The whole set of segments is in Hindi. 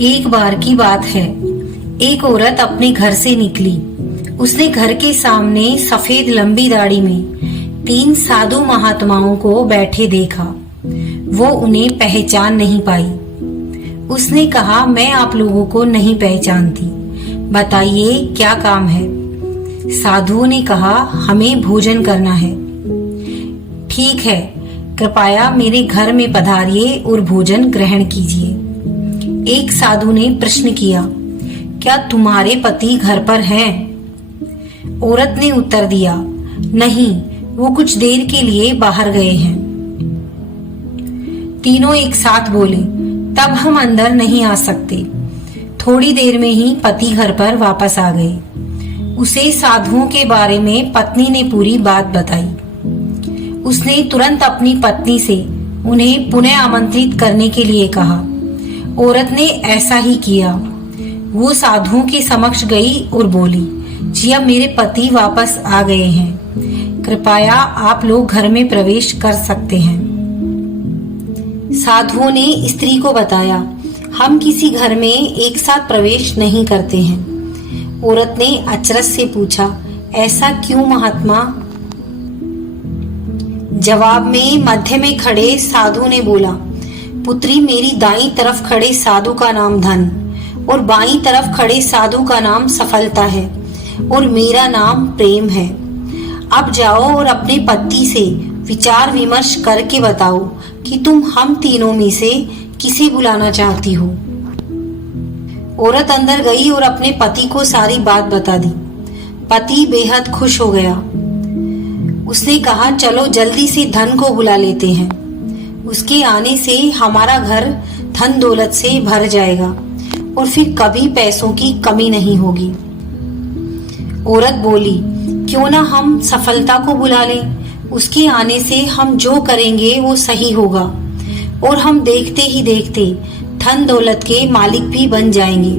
एक बार की बात है, एक औरत अपने घर से निकली। उसने घर के सामने सफेद लंबी दाढ़ी में 3 साधु महात्माओं को बैठे देखा। वो उन्हें पहचान नहीं पाई। उसने कहा, मैं आप लोगों को नहीं पहचानती, बताइए क्या काम है। साधुओं ने कहा, हमें भोजन करना है। ठीक है, कृपया मेरे घर में पधारिए और भोजन ग्रहण कीजिए। एक साधु ने प्रश्न किया, क्या तुम्हारे पति घर पर हैं? औरत ने उत्तर दिया, नहीं, वो कुछ देर के लिए बाहर गए हैं। तीनों एक साथ बोले, तब हम अंदर नहीं आ सकते। थोड़ी देर में ही पति घर पर वापस आ गए। उसे साधुओं के बारे में पत्नी ने पूरी बात बताई। उसने तुरंत अपनी पत्नी से उन्हें पुनः आमंत्रित करने के लिए कहा। औरत ने ऐसा ही किया। वो साधुओं के समक्ष गई और बोली, जी अब मेरे पति वापस आ गए हैं, कृपया आप लोग घर में प्रवेश कर सकते हैं। साधुओं ने स्त्री को बताया, हम किसी घर में एक साथ प्रवेश नहीं करते हैं। औरत ने अचरज से पूछा, ऐसा क्यों महात्मा? जवाब में मध्य में खड़े साधु ने बोला, पुत्री, मेरी दाईं तरफ खड़े साधु का नाम धन और बाईं तरफ खड़े साधु का नाम सफलता है और मेरा नाम प्रेम है। अब जाओ और अपने पति से विचार विमर्श करके बताओ कि तुम हम तीनों में से किसे बुलाना चाहती हो। औरत अंदर गई और अपने पति को सारी बात बता दी। पति बेहद खुश हो गया। उसने कहा, चलो जल्दी से धन को बुला लेते हैं। उसके आने से हमारा घर धन दौलत से भर जाएगा और फिर कभी पैसों की कमी नहीं होगी। औरत बोली, क्यों ना हम सफलता को बुला लें। उसके आने से हम जो करेंगे वो सही होगा और हम देखते ही देखते धन दौलत के मालिक भी बन जाएंगे।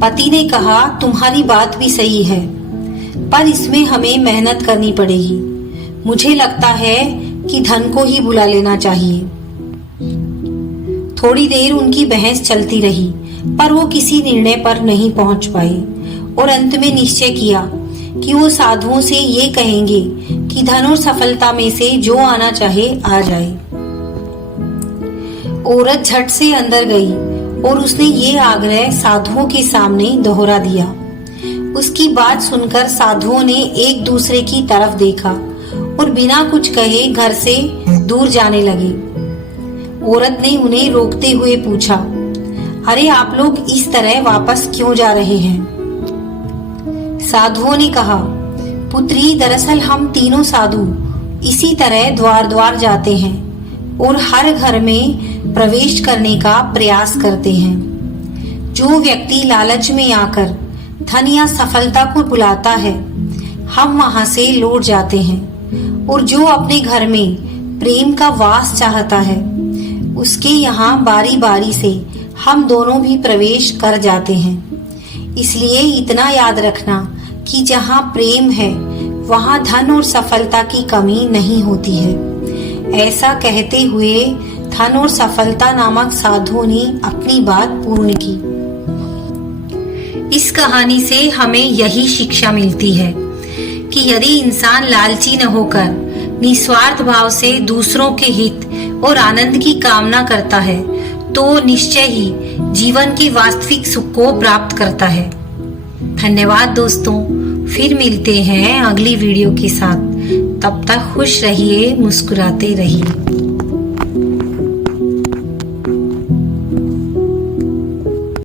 पति ने कहा, तुम्हारी बात भी सही है, पर इसमें हमें मेहनत करनी पड़ेगी। मुझे लगता है कि धन को ही बुला लेना चाहिए। थोड़ी देर उनकी बहस चलती रही, पर वो किसी निर्णय पर नहीं पहुंच पाए और अंत में निश्चय किया कि वो साधुओं से ये कहेंगे कि धन और सफलता में से जो आना चाहे आ जाए। औरत झट से अंदर गई और उसने ये आग्रह साधुओं के सामने दोहरा दिया। उसकी बात सुनकर साधुओं ने एक दूसरे की तरफ देखा और बिना कुछ कहे घर से दूर जाने लगे। औरत ने उन्हें रोकते हुए पूछा, अरे आप लोग इस तरह वापस क्यों जा रहे हैं? साधुओं ने कहा, पुत्री, दरअसल हम तीनों साधु इसी तरह द्वार द्वार जाते हैं और हर घर में प्रवेश करने का प्रयास करते हैं। जो व्यक्ति लालच में आकर धन या सफलता को बुलाता है, हम वहां से लौट जाते हैं और जो अपने घर में प्रेम का वास चाहता है, उसके यहाँ बारी बारी से हम दोनों भी प्रवेश कर जाते हैं। इसलिए इतना याद रखना कि जहाँ प्रेम है वहाँ धन और सफलता की कमी नहीं होती है। ऐसा कहते हुए धन और सफलता नामक साधुओं ने अपनी बात पूर्ण की। इस कहानी से हमें यही शिक्षा मिलती है कि यदि इंसान लालची न होकर निस्वार्थ भाव से दूसरों के हित और आनंद की कामना करता है, तो निश्चय ही जीवन के वास्तविक सुख को प्राप्त करता है। धन्यवाद दोस्तों, फिर मिलते हैं अगली वीडियो के साथ। तब तक खुश रहिए, मुस्कुराते रहिए।